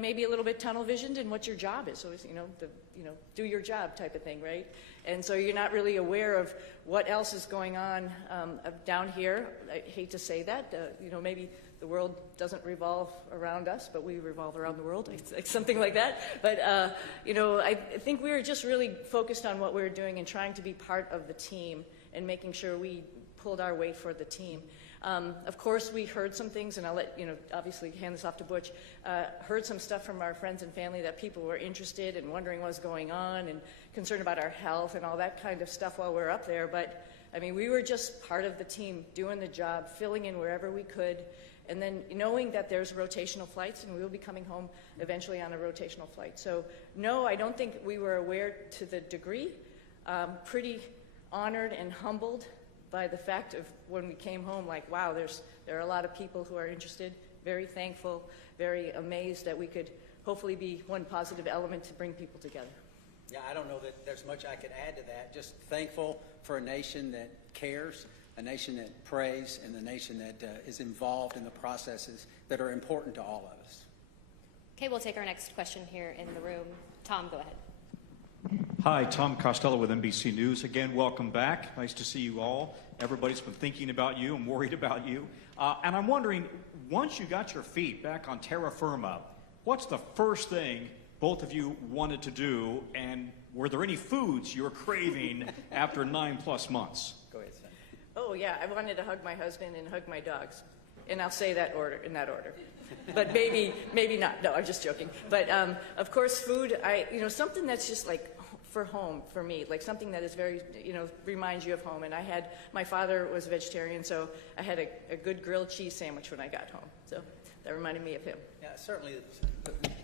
maybe a little bit tunnel visioned in what your job is. So it's, do your job type of thing, right? And so you're not really aware of what else is going on down here. I hate to say that, maybe the world doesn't revolve around us, but we revolve around the world, something like that. But, I think we were just really focused on what we were doing and trying to be part of the team and making sure we pulled our weight for the team. Of course, we heard some things, and I'll let, obviously hand this off to Butch, heard some stuff from our friends and family that people were interested and wondering what was going on and concerned about our health and all that kind of stuff while we were up there. But, I mean, we were just part of the team, doing the job, filling in wherever we could, and then knowing that there's rotational flights, and we will be coming home eventually on a rotational flight. So, no, I don't think we were aware to the degree. Pretty honored and humbled by the fact of when we came home, like, wow, there are a lot of people who are interested, very thankful, very amazed that we could hopefully be one positive element to bring people together. Yeah, I don't know that there's much I could add to that. Just thankful for a nation that cares, a nation that prays, and a nation that is involved in the processes that are important to all of us. Okay, we'll take our next question here in the room. Tom, go ahead. Hi, Tom Costello with NBC News. Again, welcome back. Nice to see you all. Everybody's been thinking about you and worried about you. And I'm wondering, once you got your feet back on terra firma, what's the first thing both of you wanted to do, and were there any foods you were craving after 9+ months? Go ahead, Sam. Oh, yeah, I wanted to hug my husband and hug my dogs. And I'll say that in that order. But maybe not. No, I'm just joking. But of course, food, something that's just like for home for me, like something that is very, reminds you of home. And my father was a vegetarian, so I had a good grilled cheese sandwich when I got home. So that reminded me of him. Yeah, certainly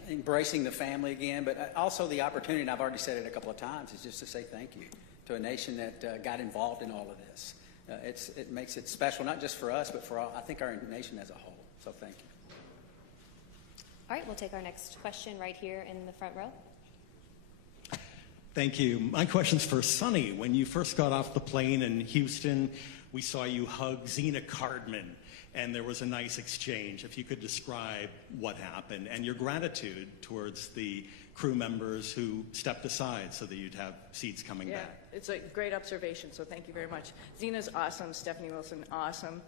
embracing the family again, but also the opportunity, and I've already said it a couple of times, is just to say thank you to a nation that got involved in all of this. It makes it special, not just for us, but for I think our nation as a whole. So thank you. All right, we'll take our next question right here in the front row. Thank you. My question's for Suni. When you first got off the plane in Houston, we saw you hug Zena Cardman, and there was a nice exchange. If you could describe what happened and your gratitude towards the crew members who stepped aside so that you'd have seats coming back. Yeah, it's a great observation, so thank you very much. Zena's awesome, Stephanie Wilson, awesome.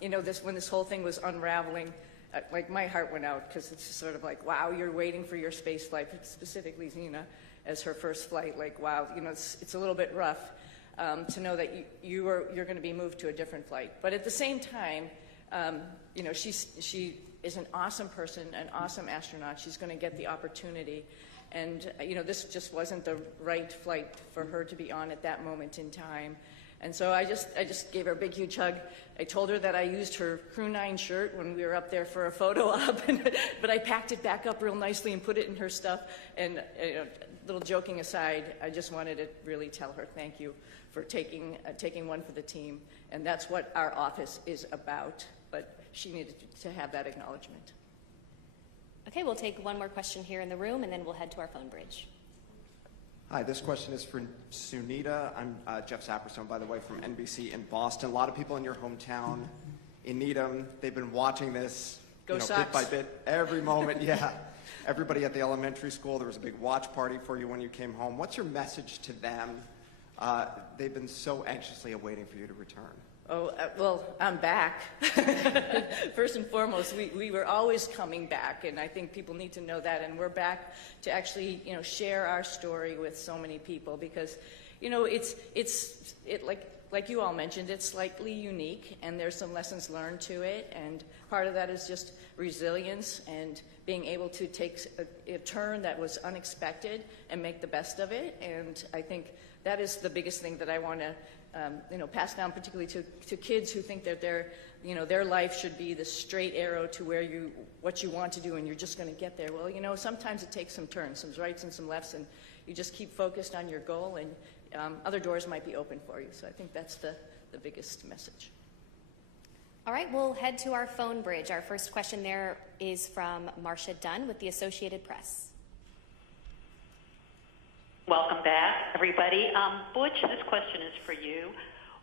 When this whole thing was unraveling, like my heart went out, because it's just sort of like, wow, you're waiting for your space flight, specifically Zena as her first flight. Like, wow, it's a little bit rough to know that you're going to be moved to a different flight. But at the same time, she is an awesome person, an awesome astronaut. She's going to get the opportunity. And, this just wasn't the right flight for her to be on at that moment in time. And so I just gave her a big, huge hug. I told her that I used her Crew-9 shirt when we were up there for a photo op, but I packed it back up real nicely and put it in her stuff. And, little joking aside, I just wanted to really tell her thank you for taking one for the team. And that's what our office is about. But she needed to have that acknowledgement. Okay, we'll take one more question here in the room, and then we'll head to our phone bridge. Hi, this question is for Sunita. I'm Jeff Saperstone, by the way, from NBC in Boston. A lot of people in your hometown in Needham, they've been watching this bit by bit, every moment. Yeah, everybody at the elementary school, there was a big watch party for you when you came home. What's your message to them? They've been so anxiously awaiting for you to return. Oh, well, I'm back. First and foremost, we were always coming back, and I think people need to know that. And we're back to actually, share our story with so many people, because, it's like you all mentioned, it's slightly unique, and there's some lessons learned to it. And part of that is just resilience and being able to take a turn that was unexpected and make the best of it. And I think that is the biggest thing that I want to pass down, particularly to kids who think that their life should be the straight arrow to what you want to do, and you're just going to get there. Well, sometimes it takes some turns, some rights and some lefts, and you just keep focused on your goal, and other doors might be open for you. So I think that's the biggest message. All right, we'll head to our phone bridge. Our first question there is from Marcia Dunn with the Associated Press. Welcome back, everybody. Butch, this question is for you.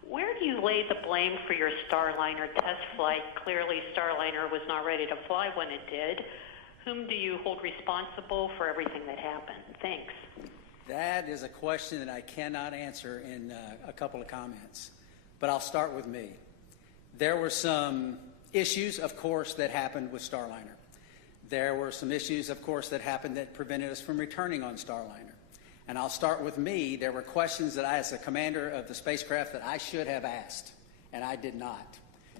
Where do you lay the blame for your Starliner test flight? Clearly, Starliner was not ready to fly when it did. whom do you hold responsible for everything that happened? Thanks. That is a question that I cannot answer in a couple of comments, but I'll start with me. There were some issues, of course, that happened with Starliner. There were some issues, of course, that happened that prevented us from returning on Starliner. And I'll start with me. There were questions that I, as the commander of the spacecraft, that I should have asked, and I did not.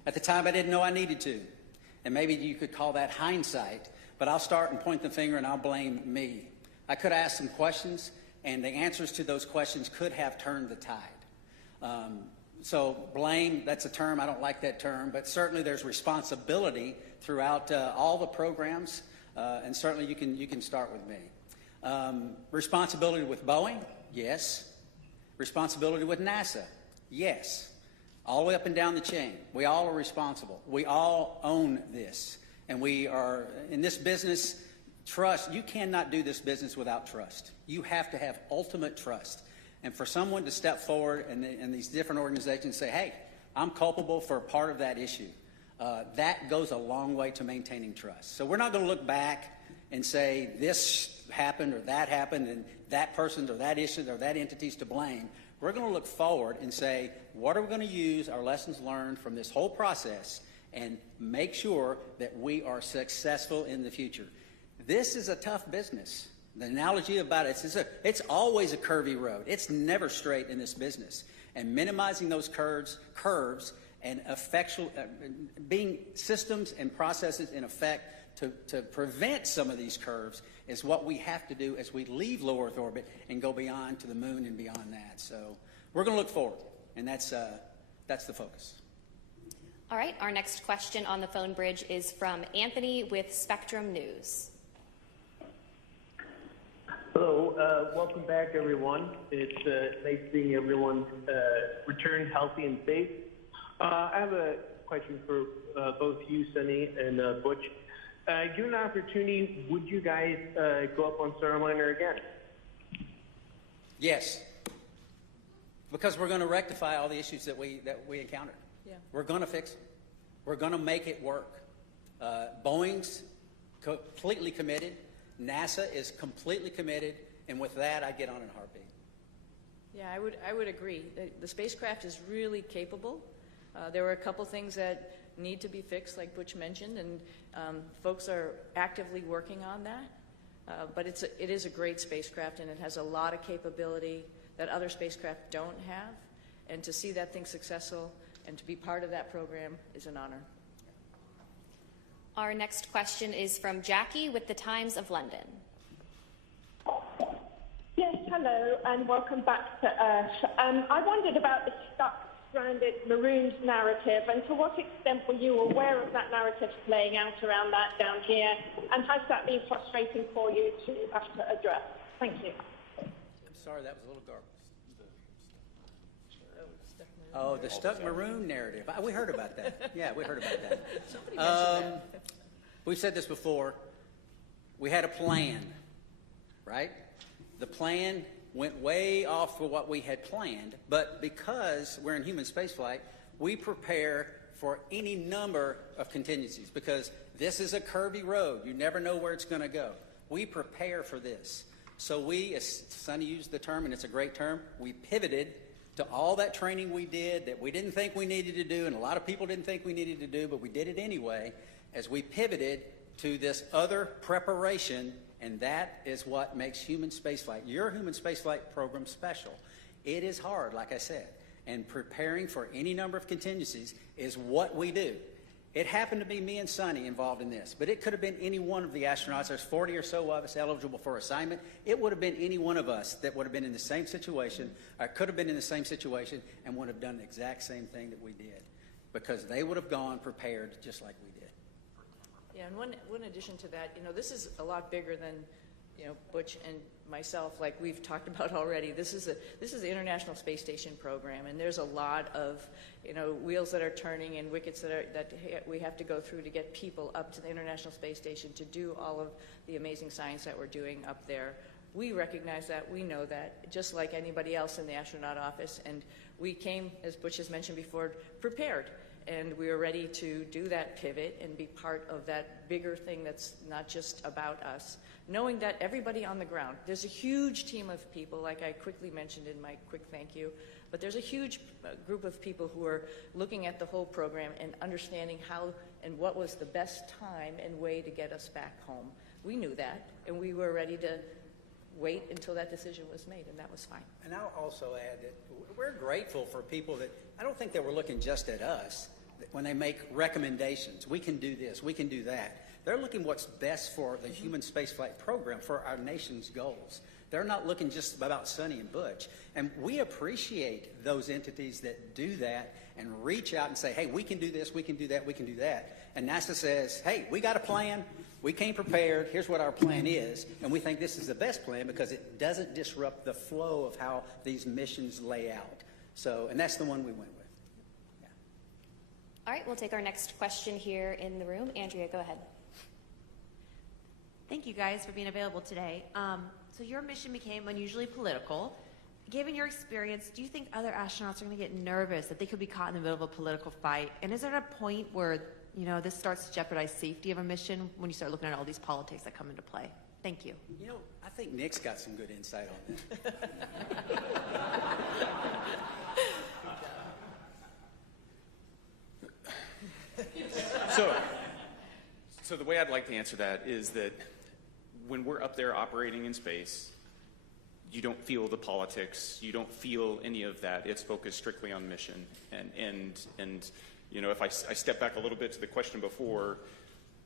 At the time, I didn't know I needed to. And maybe you could call that hindsight, but I'll start and point the finger and I'll blame me. I could ask some questions, and the answers to those questions could have turned the tide. So blame, that's a term, I don't like that term, but certainly there's responsibility throughout all the programs, and certainly you can start with me. Responsibility with Boeing, yes. Responsibility with NASA, yes. All the way up and down the chain. We all are responsible. We all own this. And we are, in this business, trust, you cannot do this business without trust. You have to have ultimate trust. And for someone to step forward and these different organizations say, hey, I'm culpable for part of that issue, that goes a long way to maintaining trust. So we're not going to look back and say this happened or that happened and that person or that issue or that entity's to blame. We're going to look forward and say, what are we going to use our lessons learned from this whole process and make sure that we are successful in the future. This is a tough business. The analogy about it is it's always a curvy road. It's never straight in this business. And minimizing those curves and being systems and processes in effect to prevent some of these curves is what we have to do as we leave low Earth orbit and go beyond to the moon and beyond that. So we're going to look forward, and that's the focus. All right, our next question on the phone bridge is from Anthony with Spectrum News. Hello, welcome back, everyone. It's nice seeing everyone return healthy and safe. I have a question for both you, Suni, and Butch. Given an opportunity, would you guys go up on Starliner again? Yes, because we're going to rectify all the issues that we encountered. Yeah. We're going to fix them. We're going to make it work. Boeing's completely committed. NASA is completely committed, and with that, I get on in a heartbeat. Yeah, I would agree. The spacecraft is really capable. There were a couple things that need to be fixed, like Butch mentioned, and folks are actively working on that. But it is a great spacecraft, and it has a lot of capability that other spacecraft don't have. And to see that thing successful and to be part of that program is an honor. Our next question is from Jackie with the Times of London. Yes, hello, and welcome back to Earth. I wondered about the stuck, stranded maroons narrative, and to what extent were you aware of that narrative playing out around that down here, and has that been frustrating for you to have to address? Thank you. I'm sorry, that was a little garbled. Oh, the stuck maroon narrative. We heard about that. Yeah, we heard about that. Somebody mentioned that. We've said this before. We had a plan, right? The plan went way off for what we had planned, but because we're in human spaceflight, we prepare for any number of contingencies because this is a curvy road. You never know where it's going to go. We prepare for this. So we, as Suni used the term, and it's a great term, we pivoted to all that training we did that we didn't think we needed to do, and a lot of people didn't think we needed to do, but we did it anyway, as we pivoted to this other preparation, and that is what makes human spaceflight, your human spaceflight program, special. It is hard, like I said, and preparing for any number of contingencies is what we do. It happened to be me and Suni involved in this, but it could have been any one of the astronauts. There's 40 or so of us eligible for assignment. It would have been any one of us that would have been in the same situation, or could have been in the same situation, and would have done the exact same thing that we did, because they would have gone prepared just like we did. Yeah, and one addition to that, this is a lot bigger than, Butch and myself, like we've talked about already. This is the International Space Station program, and there's a lot of, wheels that are turning and wickets that we have to go through to get people up to the International Space Station to do all of the amazing science that we're doing up there. We recognize that, we know that, just like anybody else in the astronaut office, and we came, as Butch has mentioned before, prepared. and we are ready to do that pivot and be part of that bigger thing that's not just about us. Knowing that everybody on the ground, there's a huge team of people, like I quickly mentioned in my quick thank you, but there's a huge group of people who are looking at the whole program and understanding how and what was the best time and way to get us back home. We knew that, and we were ready to wait until that decision was made, and that was fine. And I'll also add that we're grateful for people that, I don't think they were looking just at us when they make recommendations. We can do this, we can do that. They're looking what's best for the human spaceflight program, for our nation's goals. They're not looking just about Suni and Butch. And we appreciate those entities that do that and reach out and say, hey, we can do this, we can do that, we can do that. And NASA says, hey, we got a plan, we came prepared, here's what our plan is, and we think this is the best plan because it doesn't disrupt the flow of how these missions lay out. So, and that's the one we went with. Yeah. All right, we'll take our next question here in the room. Andrea, go ahead. Thank you guys for being available today. So your mission became unusually political. Given your experience, do you think other astronauts are going to get nervous that they could be caught in the middle of a political fight? And is there a point where, you know, this starts to jeopardize safety of a mission when you start looking at all these politics that come into play? Thank you. You know, I think Nick's got some good insight on that. So the way I'd like to answer that is that when we're up there operating in space, you don't feel the politics, you don't feel any of that. It's focused strictly on mission. And you know, if I step back a little bit to the question before,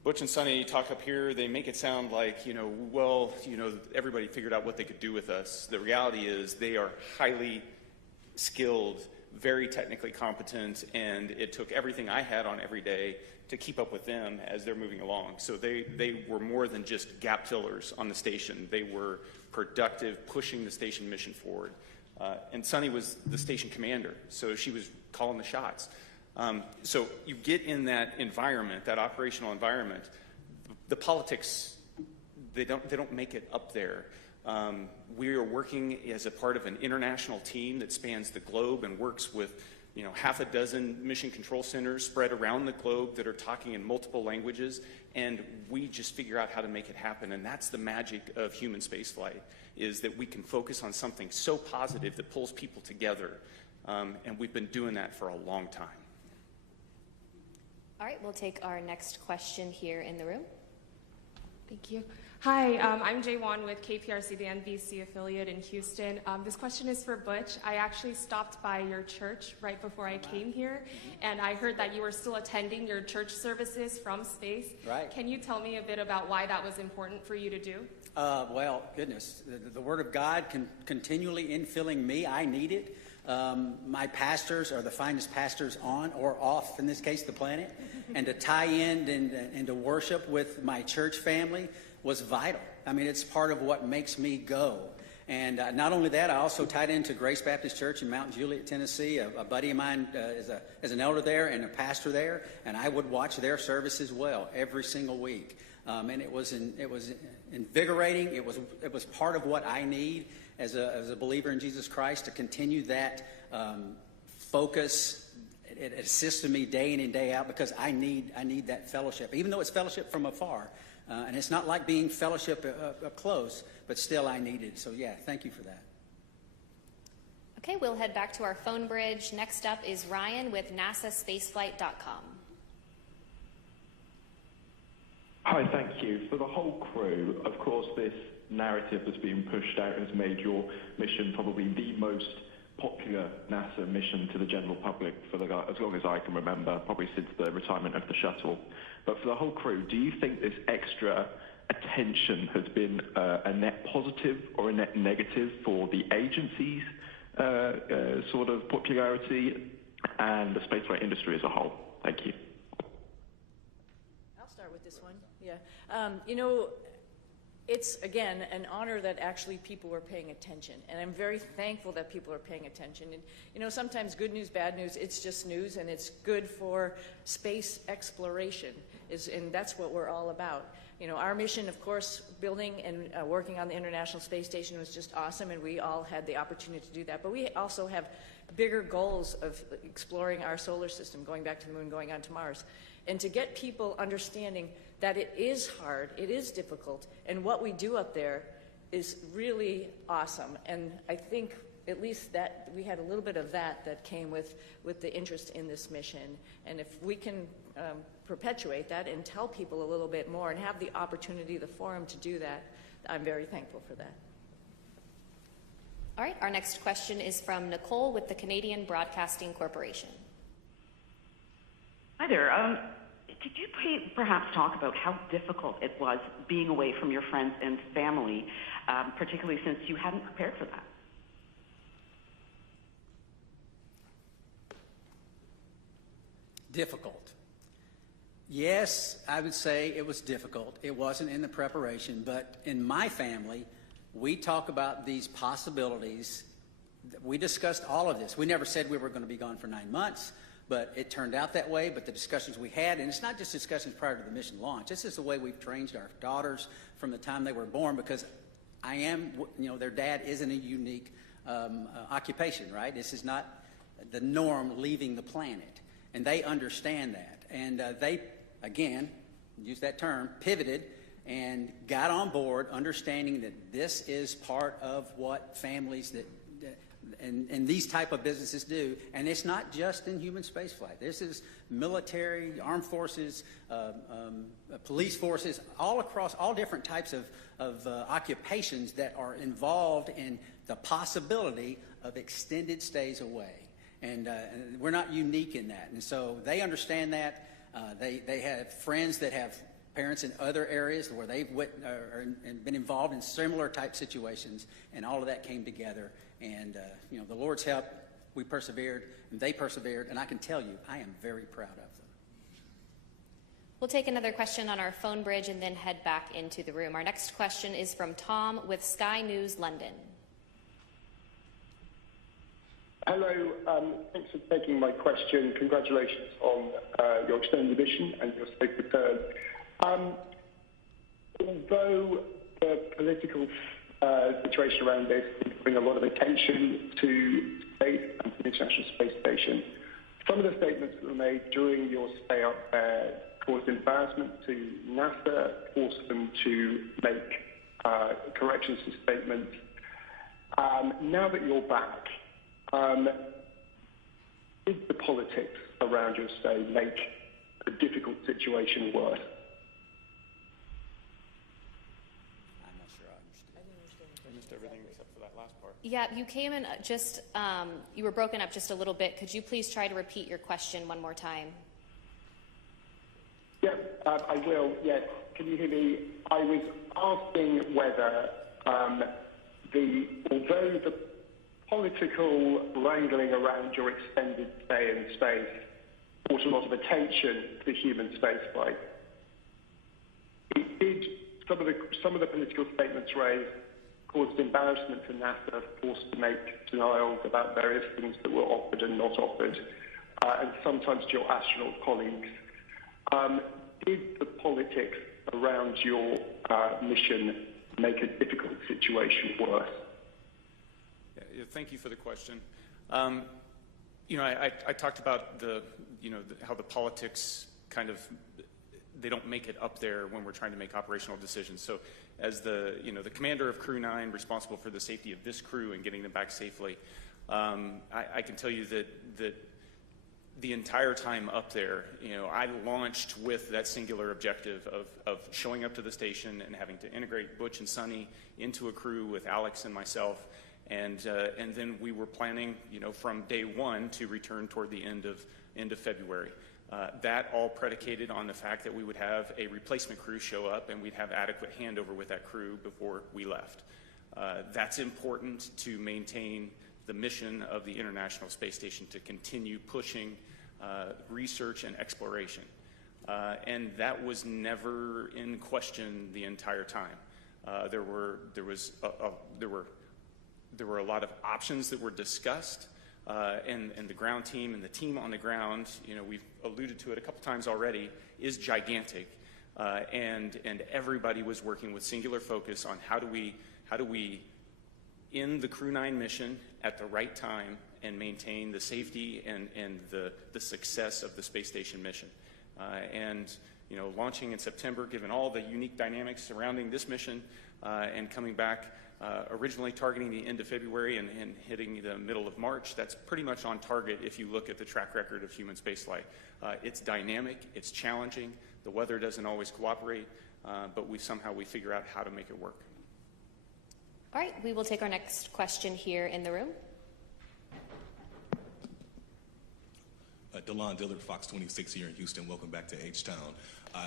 Butch and Suni talk up here, they make it sound like, you know, well, you know, everybody figured out what they could do with us. The reality is they are highly skilled, very technically competent, and it took everything I had on every day to keep up with them as they're moving along. So they were more than just gap fillers on the station. They were productive, pushing the station mission forward. And Suni was the station commander, so she was calling the shots. So you get in that environment, that operational environment, the politics, they don't make it up there. We are working as a part of an international team that spans the globe and works with, you know, half a dozen mission control centers spread around the globe that are talking in multiple languages, and we just figure out how to make it happen. And that's the magic of human spaceflight, is that we can focus on something so positive that pulls people together, and we've been doing that for a long time. All right, we'll take our next question here in the room. Thank you. Hi, I'm Jaywan with KPRC, the NBC affiliate in Houston. This question is for Butch. I actually stopped by your church right before I came here, and I heard that you were still attending your church services from space. Right. Can you tell me a bit about why that was important for you to do? Well, goodness, the Word of God continually infilling me. I need it. My pastors are the finest pastors on or off, in this case, the planet. And to tie in and to worship with my church family was vital. I mean, it's part of what makes me go. And not only that, I also tied into Grace Baptist Church in Mount Juliet, Tennessee. A buddy of mine is an elder there and a pastor there, and I would watch their service as well every single week. And it was invigorating. It was part of what I need as a believer in Jesus Christ to continue that focus. It assisted me day in and day out because I need that fellowship, even though it's fellowship from afar. And it's not like being fellowship up close, but still I need it. So yeah, thank you for that. Okay, we'll head back to our phone bridge. Next up is Ryan with NASASpaceflight.com. Hi, thank you. For the whole crew, of course, this narrative that's being pushed out has made your mission probably the most popular NASA mission to the general public for as long as I can remember, probably since the retirement of the shuttle. But for the whole crew, do you think this extra attention has been a net positive or a net negative for the agency's sort of popularity and the spaceflight industry as a whole? Thank you. I'll start with this one. Yeah. You know, it's, again, an honor that actually people are paying attention. And I'm very thankful that people are paying attention. And, you know, sometimes good news, bad news, it's just news, and it's good for space exploration, and that's what we're all about. You know, our mission, of course, building and working on the International Space Station was just awesome, and we all had the opportunity to do that. But we also have bigger goals of exploring our solar system, going back to the moon, going on to Mars. And to get people understanding that it is hard, it is difficult, and what we do up there is really awesome. And I think at least that we had a little bit of that came with the interest in this mission. And if we can perpetuate that and tell people a little bit more and have the opportunity, the forum to do that, I'm very thankful for that. All right, our next question is from Nicole with the Canadian Broadcasting Corporation. Hi there. Could you perhaps talk about how difficult it was being away from your friends and family, particularly since you hadn't prepared for that? Difficult. Yes, I would say it was difficult. It wasn't in the preparation, but in my family, we talk about these possibilities. We discussed all of this. We never said we were going to be gone for 9 months, but it turned out that way. But the discussions we had, and it's not just discussions prior to the mission launch. This is the way we've trained our daughters from the time they were born, because their dad isn't a unique occupation, right? This is not the norm leaving the planet. And they understand that. And they, again, use that term, pivoted and got on board, understanding that this is part of what families and these type of businesses do. And it's not just in human spaceflight. This is military, armed forces, police forces, all across all different types of occupations that are involved in the possibility of extended stays away. And we're not unique in that. And so they understand that. They have friends that have parents in other areas where they've been involved in similar type situations, and all of that came together. And, the Lord's help, we persevered, and they persevered, and I can tell you, I am very proud of them. We'll take another question on our phone bridge and then head back into the room. Our next question is from Tom with Sky News London. Hello, thanks for taking my question. Congratulations on your extended mission and your safe return. Although the political situation around this is bringing a lot of attention to space and to the International Space Station, some of the statements that were made during your stay up there caused embarrassment to NASA, forced them to make corrections to statements. Now that you're back, did the politics around your stay make a difficult situation worse? I'm not sure I understand. I missed everything except for that last part. Yeah, you came in you were broken up just a little bit. Could you please try to repeat your question one more time? Yeah, I will. Yes. Can you hear me? I was asking whether, although the political wrangling around your extended stay in space brought a lot of attention to human spaceflight, some of the political statements raised caused embarrassment to NASA, forced to make denials about various things that were offered and not offered, and sometimes to your astronaut colleagues. Did the politics around your mission make a difficult situation worse? Yeah, thank you for the question. I talked about how the politics kind of, they don't make it up there when we're trying to make operational decisions. So as the commander of Crew-9, responsible for the safety of this crew and getting them back safely, I can tell you that the entire time up there, I launched with that singular objective of showing up to the station and having to integrate Butch and Suni into a crew with Alex and myself. And then we were planning, from day one to return toward the end of February. That all predicated on the fact that we would have a replacement crew show up and we'd have adequate handover with that crew before we left. That's important to maintain the mission of the International Space Station, to continue pushing research and exploration. And that was never in question the entire time. There were a lot of options that were discussed, and the ground team and the team on the ground, we've alluded to it a couple times already, is gigantic. and everybody was working with singular focus on how do we end the Crew-9 mission at the right time and maintain the safety and the success of the space station mission. And launching in September, given all the unique dynamics surrounding this mission, and coming back originally targeting the end of February and hitting the middle of March, that's pretty much on target if you look at the track record of human spaceflight. It's dynamic, it's challenging, the weather doesn't always cooperate, but we figure out how to make it work. All right, we will take our next question here in the room. DeLon Dillard, Fox 26 here in Houston. Welcome back to H-Town.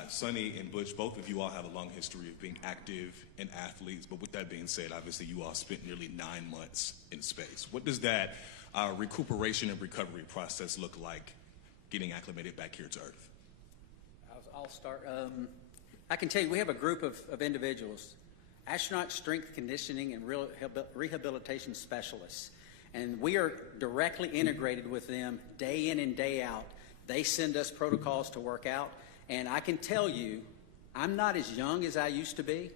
Suni and Butch, both of you all have a long history of being active and athletes, but with that being said, obviously you all spent nearly 9 months in space. What does that recuperation and recovery process look like getting acclimated back here to Earth? I'll start. I can tell you we have a group of individuals, astronaut strength conditioning and rehabilitation specialists. And we are directly integrated with them day in and day out. They send us protocols to work out. And I can tell you, I'm not as young as I used to be,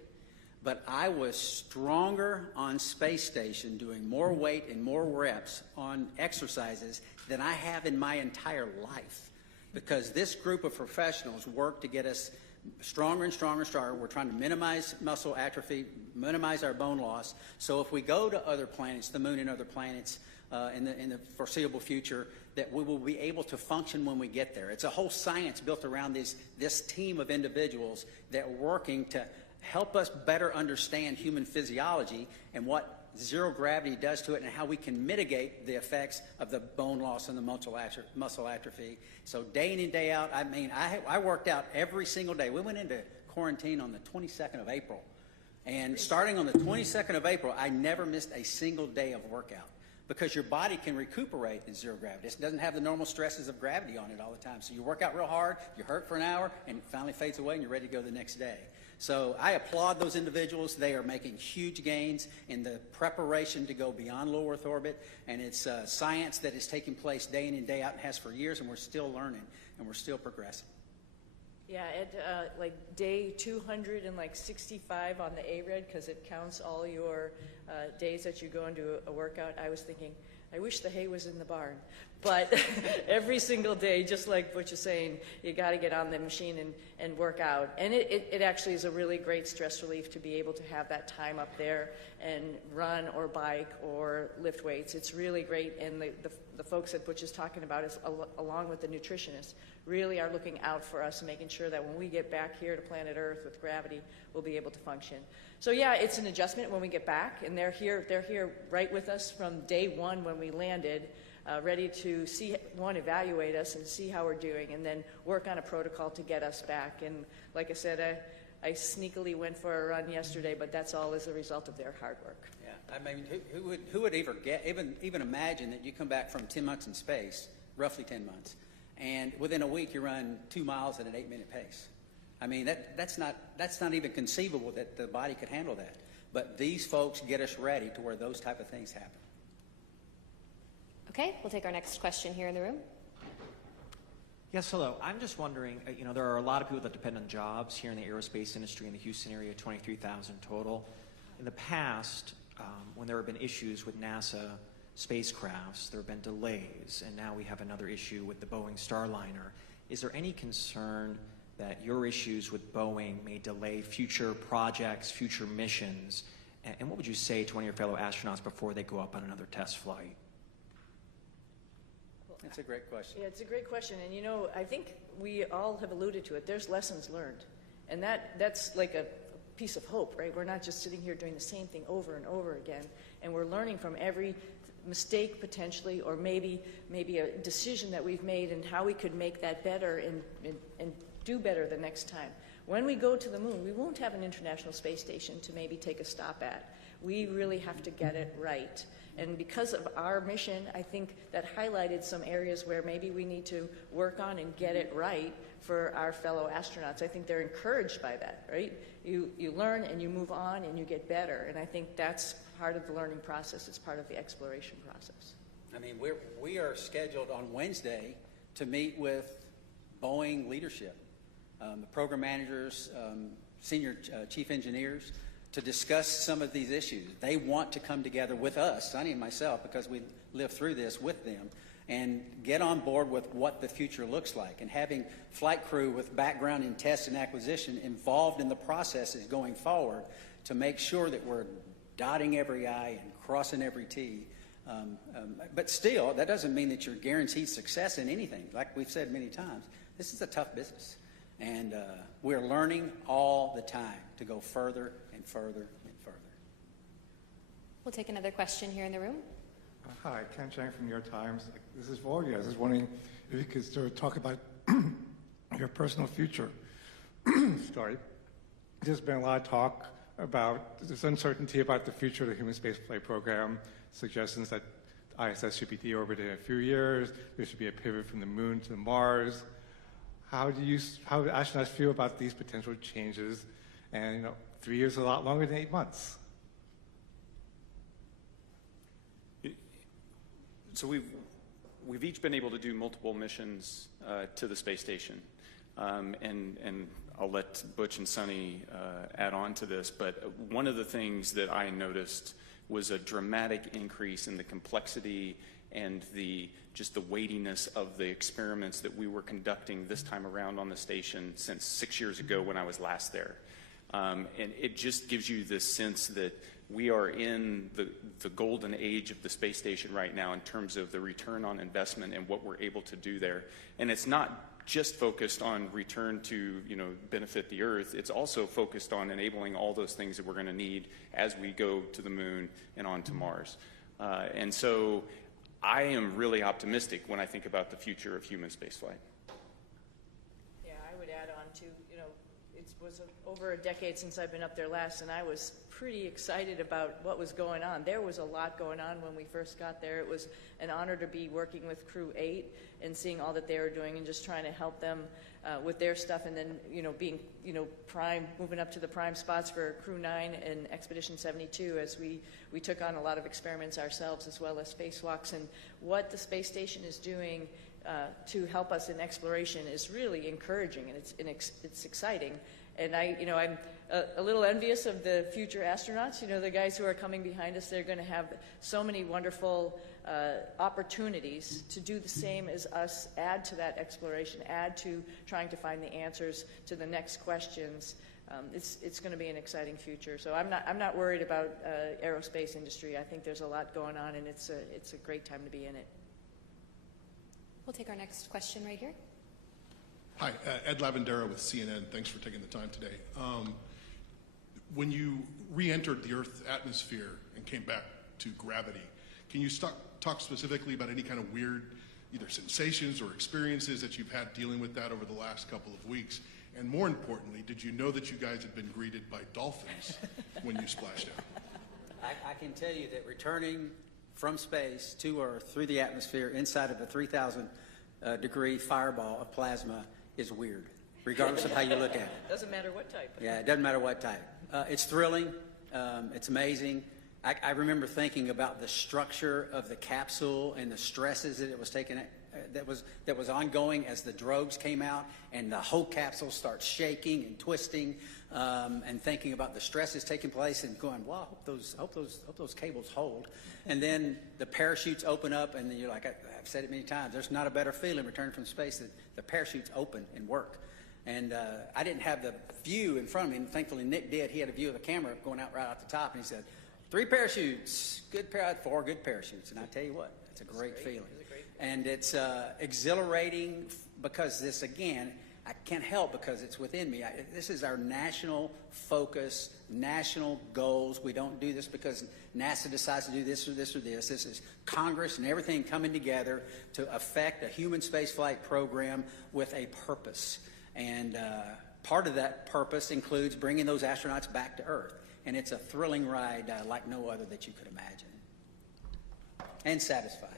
but I was stronger on space station doing more weight and more reps on exercises than I have in my entire life. Because this group of professionals work to get us stronger and stronger and stronger. We're trying to minimize muscle atrophy, minimize our bone loss. So if we go to other planets, the moon and other planets in the foreseeable future, that we will be able to function when we get there. It's a whole science built around this team of individuals that are working to help us better understand human physiology and what zero gravity does to it and how we can mitigate the effects of the bone loss and the muscle atrophy. So day in and day out, I worked out every single day. We went into quarantine on the 22nd of April. And starting on the 22nd of April, I never missed a single day of workout because your body can recuperate in zero gravity. It doesn't have the normal stresses of gravity on it all the time. So you work out real hard, you hurt for an hour, and it finally fades away and you're ready to go the next day. So I applaud those individuals. They are making huge gains in the preparation to go beyond low Earth orbit, and it's science that is taking place day in and day out and has for years, and we're still learning, and we're still progressing. Yeah, at like day 265 on the ARED, because it counts all your days that you go into a workout, I was thinking, I wish the hay was in the barn. But every single day, just like Butch is saying, you got to get on the machine and work out. And it actually is a really great stress relief to be able to have that time up there and run or bike or lift weights. It's really great. And the folks that Butch is talking about, along with the nutritionists, really are looking out for us and making sure that when we get back here to planet Earth with gravity, we'll be able to function. So yeah, it's an adjustment when we get back, and they're here right with us from day one when we landed, ready to evaluate us and see how we're doing, and then work on a protocol to get us back. And like I said, I sneakily went for a run yesterday, but that's all as a result of their hard work. Yeah, I mean, who would even imagine that you come back from 10 months in space, roughly 10 months, and within a week you run 2 miles at an 8-minute pace? I mean, that's not even conceivable that the body could handle that. But these folks get us ready to where those type of things happen. Okay, we'll take our next question here in the room. Yes, hello. I'm just wondering, there are a lot of people that depend on jobs here in the aerospace industry in the Houston area, 23,000 total. In the past, when there have been issues with NASA spacecrafts, there have been delays, and now we have another issue with the Boeing Starliner. Is there any concern that your issues with Boeing may delay future projects, future missions? And what would you say to one of your fellow astronauts before they go up on another test flight? That's a great question. Yeah, it's a great question. And I think we all have alluded to it. There's lessons learned. And that's like a piece of hope, right? We're not just sitting here doing the same thing over and over again. And we're learning from every mistake potentially, or maybe a decision that we've made and how we could make that better and do better the next time. When we go to the moon, we won't have an International Space Station to maybe take a stop at. We really have to get it right. And because of our mission, I think that highlighted some areas where maybe we need to work on and get it right for our fellow astronauts. I think they're encouraged by that, right? You learn and you move on and you get better. And I think that's part of the learning process. It's part of the exploration process. I mean, we are scheduled on Wednesday to meet with Boeing leadership. the program managers, senior chief engineers, to discuss some of these issues. They want to come together with us, Suni and myself, because we lived through this with them, and get on board with what the future looks like. And having flight crew with background in test and acquisition involved in the processes going forward to make sure that we're dotting every I and crossing every T. But still, that doesn't mean that you're guaranteed success in anything. Like we've said many times, this is a tough business. And we're learning all the time to go further and further and further. We'll take another question here in the room. Hi, Ken Chang from New York Times. This is for you. I was just wondering if you could sort of talk about your personal future. Sorry. There's been a lot of talk about this uncertainty about the future of the human spaceflight program, suggestions that ISS should be deorbited in a few years, there should be a pivot from the moon to Mars. How do astronauts feel about these potential changes? And 3 years is a lot longer than 8 months. So we've each been able to do multiple missions to the space station, and I'll let Butch and Suni add on to this. But one of the things that I noticed was a dramatic increase in the complexity and just the weightiness of the experiments that we were conducting this time around on the station since 6 years ago when I was last there. And it just gives you this sense that we are in the golden age of the space station right now in terms of the return on investment and what we're able to do there. And it's not just focused on return to benefit the Earth. It's also focused on enabling all those things that we're going to need as we go to the moon and on to Mars. And so I am really optimistic when I think about the future of human spaceflight. Yeah, I would add on to, it was over a decade since I've been up there last, and I was pretty excited about what was going on. There was a lot going on when we first got there. It was an honor to be working with Crew 8 and seeing all that they were doing and just trying to help them with their stuff, and then being prime, moving up to the prime spots for Crew-9 and Expedition 72 as we took on a lot of experiments ourselves as well as spacewalks. And what the space station is doing to help us in exploration is really encouraging, and it's exciting. And I'm a little envious of the future astronauts. The guys who are coming behind us, they're going to have so many wonderful opportunities to do the same as us, add to that exploration, add to trying to find the answers to the next questions. It's going to be an exciting future. So I'm not worried about aerospace industry. I think there's a lot going on, and it's a great time to be in it. We'll take our next question right here. Hi, Ed Lavandera with CNN. Thanks for taking the time today. When you re-entered the Earth's atmosphere and came back to gravity, can you talk specifically about any kind of weird either sensations or experiences that you've had dealing with that over the last couple of weeks? And more importantly, did you know that you guys had been greeted by dolphins when you splashed out? I can tell you that returning from space to Earth through the atmosphere inside of a 3,000 degree fireball of plasma is weird, regardless of how you look at it. Doesn't matter what type. Yeah, it doesn't matter what type. It's thrilling. It's amazing. I remember thinking about the structure of the capsule and the stresses that it was taking, that was ongoing as the drogues came out, and the whole capsule starts shaking and twisting, and thinking about the stresses taking place and going, wow, I hope those cables hold. And then the parachutes open up, and then you're like, I've said it many times, there's not a better feeling returning from space than the parachutes open and work. And I didn't have the view in front of me, and thankfully Nick did. He had a view of the camera going out right out the top, and he said, 3 parachutes, 4 good parachutes. And I tell you what, it's a great feeling. And it's exhilarating because this, again, I can't help because it's within me. This is our national focus, national goals. We don't do this because NASA decides to do this or this or this. This is Congress and everything coming together to affect a human spaceflight program with a purpose. And part of that purpose includes bringing those astronauts back to Earth. And it's a thrilling ride like no other that you could imagine. And satisfying.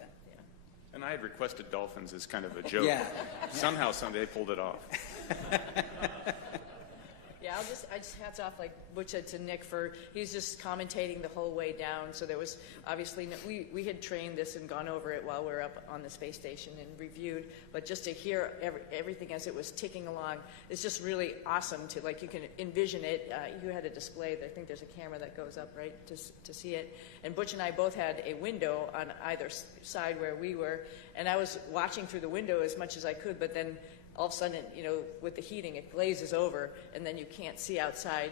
And I had requested dolphins as kind of a joke. Yeah. Somehow, someday, pulled it off. Yeah, Yeah, I just hats off, like Butch said, to Nick he's just commentating the whole way down. So there was obviously, we had trained this and gone over it while we were up on the space station and reviewed, but just to hear everything as it was ticking along, it's just really awesome to, like, you can envision it. You had a display, I think there's a camera that goes up, right, to see it. And Butch and I both had a window on either side where we were, and I was watching through the window as much as I could, but then all of a sudden, with the heating, it glazes over, and then you can't see outside.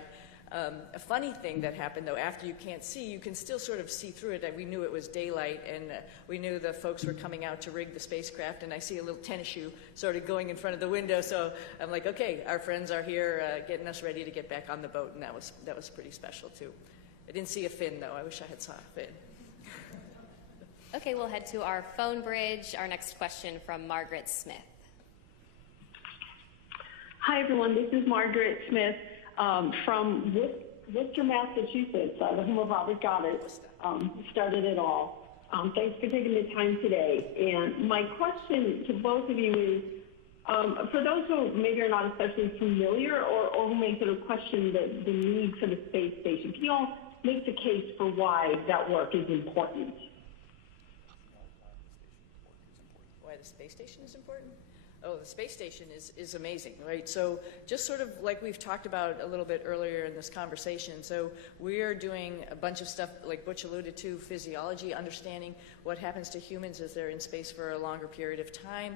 A funny thing that happened, though, after you can't see, you can still sort of see through it. We knew it was daylight, and we knew the folks were coming out to rig the spacecraft, and I see a little tennis shoe sort of going in front of the window, so I'm like, okay, our friends are here getting us ready to get back on the boat, and that was pretty special, too. I didn't see a fin, though. I wish I had saw a fin. Okay, we'll head to our phone bridge. Our next question from Margaret Smith. Hi, everyone. This is Margaret Smith from Worcester, Massachusetts, the home of Robert Goddard, started it all. Thanks for taking the time today. And my question to both of you is, for those who maybe are not especially familiar or who may sort of question the need for the space station, can you all make the case for why that work is important? Why the space station is important? Oh, the space station is amazing, right? So just sort of like we've talked about a little bit earlier in this conversation, so we're doing a bunch of stuff like Butch alluded to, physiology, understanding what happens to humans as they're in space for a longer period of time.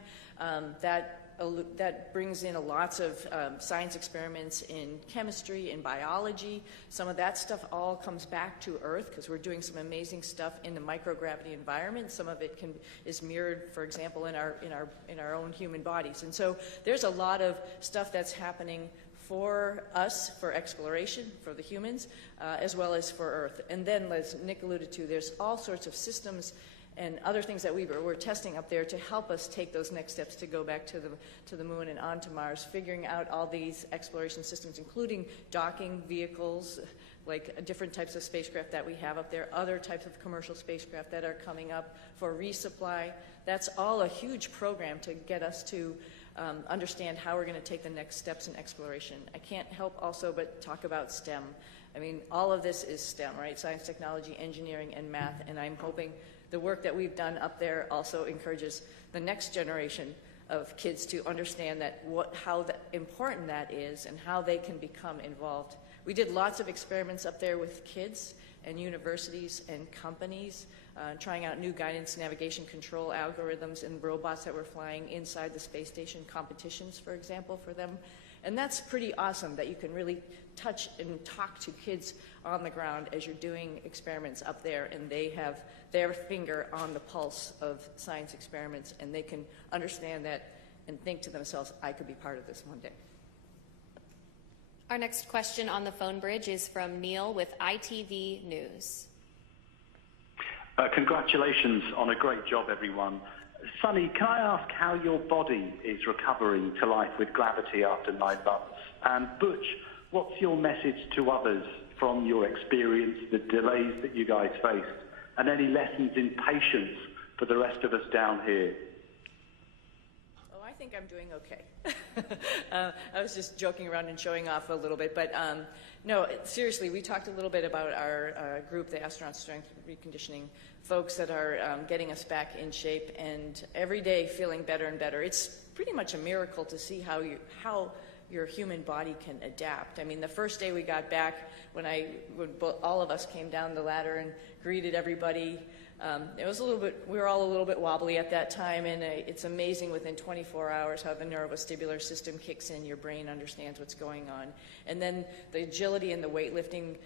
That brings in lots of science experiments in chemistry, in biology. Some of that stuff all comes back to Earth because we're doing some amazing stuff in the microgravity environment. Some of it is mirrored, for example, in our own human bodies. And so there's a lot of stuff that's happening for us, for exploration, for the humans, as well as for Earth. And then, as Nick alluded to, there's all sorts of systems and other things that we're testing up there to help us take those next steps to go back to the moon and onto Mars, figuring out all these exploration systems, including docking vehicles, like different types of spacecraft that we have up there, other types of commercial spacecraft that are coming up for resupply. That's all a huge program to get us to understand how we're going to take the next steps in exploration. I can't help also but talk about STEM. I mean, all of this is STEM, right? Science, technology, engineering, and math, and I'm hoping the work that we've done up there also encourages the next generation of kids to understand how important that is and how they can become involved. We did lots of experiments up there with kids and universities and companies, trying out new guidance, navigation, control algorithms and robots that were flying inside the space station, competitions, for example, for them. And that's pretty awesome that you can really touch and talk to kids on the ground as you're doing experiments up there, and they have their finger on the pulse of science experiments, and they can understand that and think to themselves, I could be part of this one day. Our next question on the phone bridge is from Neil with ITV News. Congratulations on a great job, everyone. Suni, can I ask how your body is recovering to life with gravity after 9 months? And Butch, what's your message to others from your experience, the delays that you guys faced, and any lessons in patience for the rest of us down here? Oh, I think I'm doing okay. I was just joking around and showing off a little bit, but no, seriously, we talked a little bit about our group, the Astronaut Strength Reconditioning folks that are getting us back in shape, and every day feeling better and better. It's pretty much a miracle to see how your human body can adapt. I mean, the first day we got back, when all of us came down the ladder and greeted everybody, it was we were all a little bit wobbly at that time, and it's amazing within 24 hours how the neurovestibular system kicks in, your brain understands what's going on. And then the agility and the weightlifting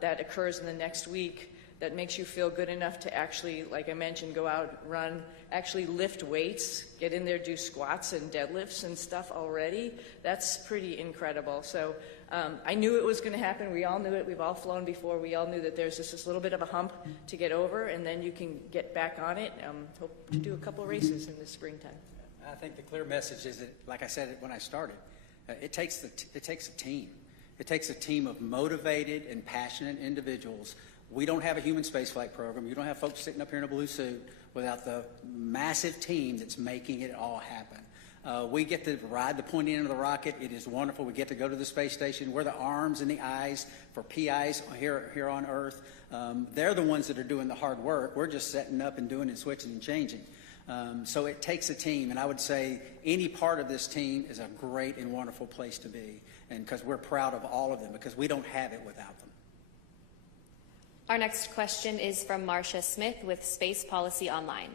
that occurs in the next week that makes you feel good enough to actually, like I mentioned, go out, run, actually lift weights, get in there, do squats and deadlifts and stuff already. That's pretty incredible. So I knew it was going to happen. We all knew it. We've all flown before. We all knew that there's just this little bit of a hump to get over, and then you can get back on it. Hope to do a couple races in the springtime. I think the clear message is that, like I said when I started, it takes a team. It takes a team of motivated and passionate individuals. We don't have a human spaceflight program. You don't have folks sitting up here in a blue suit without the massive team that's making it all happen. We get to ride the pointy end of the rocket. It is wonderful. We get to go to the space station. We're the arms and the eyes for PIs here on Earth. They're the ones that are doing the hard work. We're just setting up and doing and switching and changing. So it takes a team, and I would say any part of this team is a great and wonderful place to be, and because we're proud of all of them, because we don't have it without them. Our next question is from Marcia Smith with Space Policy Online.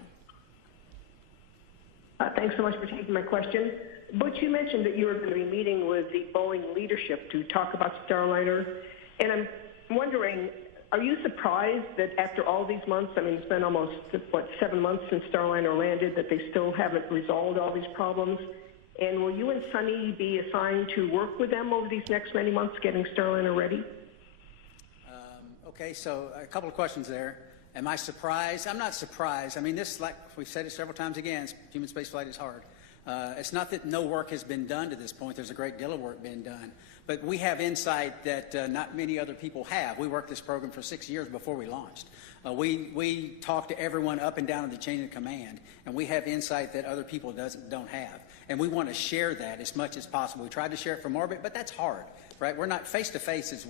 Thanks so much for taking my question. Butch, you mentioned that you were going to be meeting with the Boeing leadership to talk about Starliner, and I'm wondering, are you surprised that after all these months, I mean, it's been almost, 7 months since Starliner landed, that they still haven't resolved all these problems? And will you and Suni be assigned to work with them over these next many months getting Starliner ready? Okay, so a couple of questions there. Am I surprised? I'm not surprised. I mean, this, like we've said it several times again, human spaceflight is hard. It's not that no work has been done to this point. There's a great deal of work being done. But we have insight that not many other people have. We worked this program for 6 years before we launched. We talk to everyone up and down in the chain of command, and we have insight that other people don't have. And we want to share that as much as possible. We tried to share it from orbit, but that's hard, right? We're not face-to-face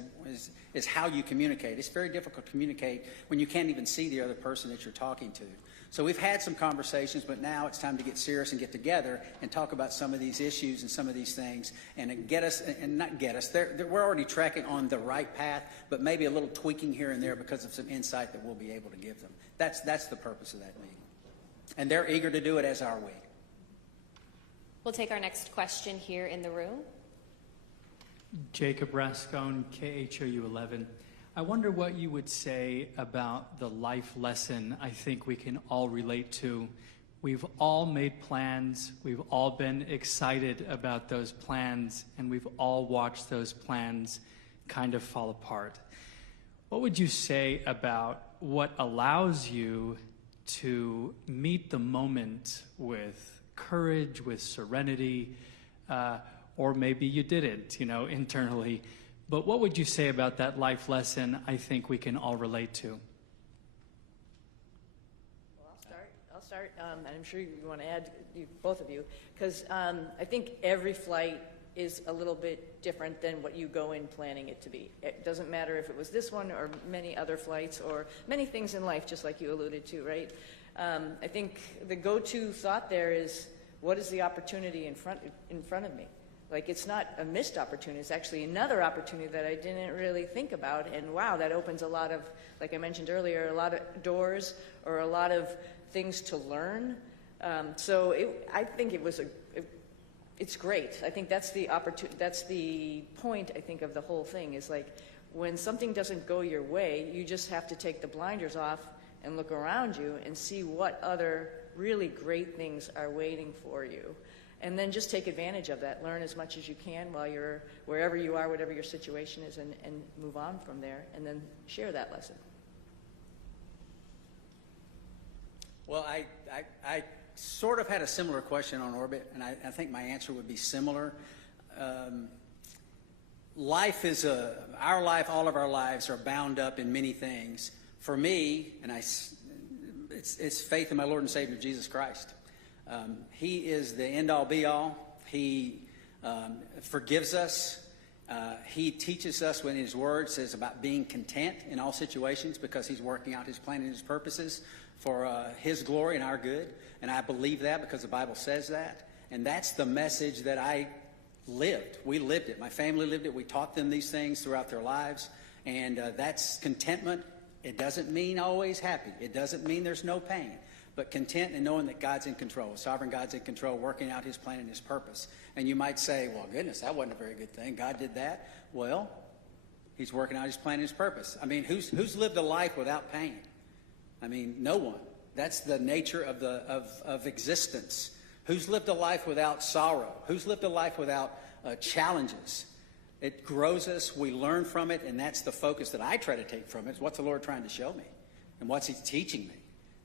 is how you communicate. It's very difficult to communicate when you can't even see the other person that you're talking to. So we've had some conversations, but now it's time to get serious and get together and talk about some of these issues and some of these things and get us, and not get us. We're already tracking on the right path, but maybe a little tweaking here and there because of some insight that we'll be able to give them. That's the purpose of that meeting. And they're eager to do it, as are we. We'll take our next question here in the room. Jacob Rascone, KHOU 11. I wonder what you would say about the life lesson I think we can all relate to. We've all made plans, we've all been excited about those plans, and we've all watched those plans kind of fall apart. What would you say about what allows you to meet the moment with courage, with serenity, or maybe you didn't, internally. But what would you say about that life lesson I think we can all relate to? Well, I'll start, and I'm sure you want to add, both of you, because I think every flight is a little bit different than what you go in planning it to be. It doesn't matter if it was this one or many other flights or many things in life, just like you alluded to, right? I think the go-to thought there is, what is the opportunity in front of me? Like, it's not a missed opportunity. It's actually another opportunity that I didn't really think about. And wow, that opens a lot of, like I mentioned earlier, a lot of doors or a lot of things to learn. I think it's great. I think that's the opportunity. That's the point, I think, of the whole thing is like, when something doesn't go your way, you just have to take the blinders off and look around you and see what other really great things are waiting for you. And then just take advantage of that. Learn as much as you can while you're wherever you are, whatever your situation is, and move on from there, and then share that lesson. Well, I sort of had a similar question on orbit, and I think my answer would be similar. Life is our life, all of our lives are bound up in many things. For me, and it's faith in my Lord and Savior, Jesus Christ. He is the end-all, be-all. He forgives us. He teaches us when His Word says about being content in all situations because He's working out His plan and His purposes for His glory and our good. And I believe that because the Bible says that. And that's the message that I lived. We lived it. My family lived it. We taught them these things throughout their lives. And that's contentment. It doesn't mean always happy. It doesn't mean there's no pain. But content and knowing that God's in control, sovereign God's in control, working out His plan and His purpose. And you might say, well, goodness, that wasn't a very good thing. God did that. Well, He's working out His plan and His purpose. I mean, who's lived a life without pain? I mean, no one. That's the nature of existence. Who's lived a life without sorrow? Who's lived a life without challenges? It grows us. We learn from it, and that's the focus that I try to take from it. Is what's the Lord trying to show me, and what's He teaching me?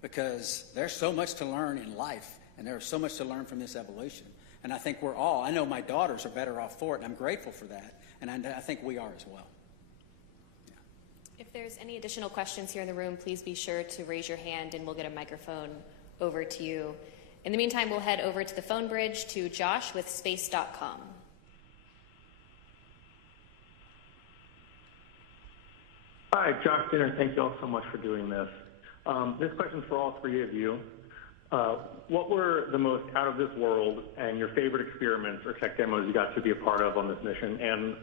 Because there's so much to learn in life, and there's so much to learn from this evolution. And I think I know my daughters are better off for it, and I'm grateful for that. And I think we are as well. Yeah. If there's any additional questions here in the room, please be sure to raise your hand, and we'll get a microphone over to you. In the meantime, we'll head over to the phone bridge to Josh with space.com. Hi, Josh Dinner. Thank you all so much for doing this. This question's for all three of you. What were the most out of this world and your favorite experiments or tech demos you got to be a part of on this mission? And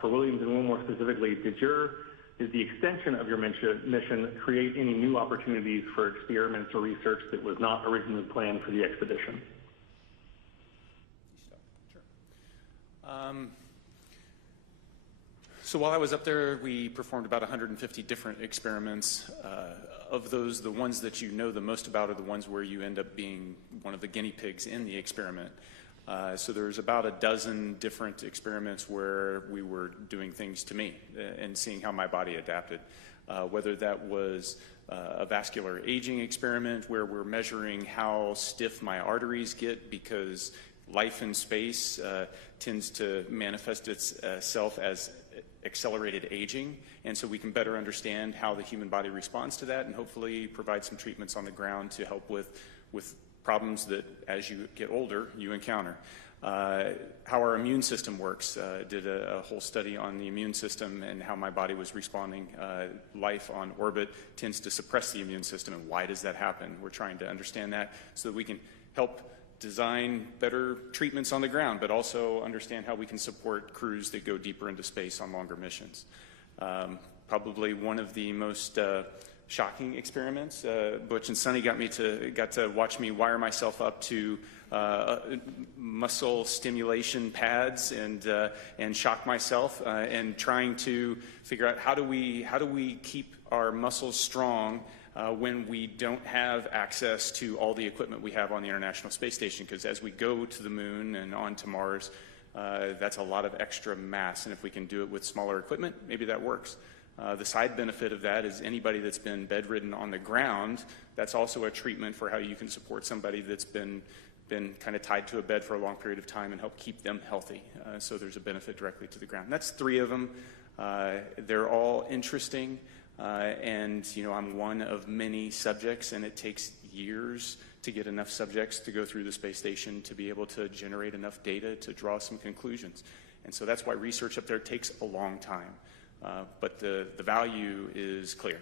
for Williams and Wilmore specifically, did the extension of your mission create any new opportunities for experiments or research that was not originally planned for the expedition? So while I was up there, we performed about 150 different experiments. Of those, the ones that you know the most about are the ones where you end up being one of the guinea pigs in the experiment. So there's about a dozen different experiments where we were doing things to me and seeing how my body adapted. Whether that was a vascular aging experiment where we're measuring how stiff my arteries get because life in space tends to manifest itself as accelerated aging, and so we can better understand how the human body responds to that and hopefully provide some treatments on the ground to help with problems that as you get older you encounter. How our immune system works. Did a whole study on the immune system and how my body was responding. Life on orbit tends to suppress the immune system, and why does that happen? We're trying to understand that so that we can help design better treatments on the ground, but also understand how we can support crews that go deeper into space on longer missions. Probably one of the most shocking experiments. Butch and Suni got to watch me wire myself up to muscle stimulation pads and shock myself and trying to figure out how do we keep our muscles strong when we don't have access to all the equipment we have on the International Space Station, because as we go to the moon and on to Mars, that's a lot of extra mass, and if we can do it with smaller equipment, maybe that works. The side benefit of that is anybody that's been bedridden on the ground, that's also a treatment for how you can support somebody that's been kind of tied to a bed for a long period of time and help keep them healthy. So there's a benefit directly to the ground. That's three of them. They're all interesting. And I'm one of many subjects, and it takes years to get enough subjects to go through the space station to be able to generate enough data to draw some conclusions. And so that's why research up there takes a long time. But the value is clear.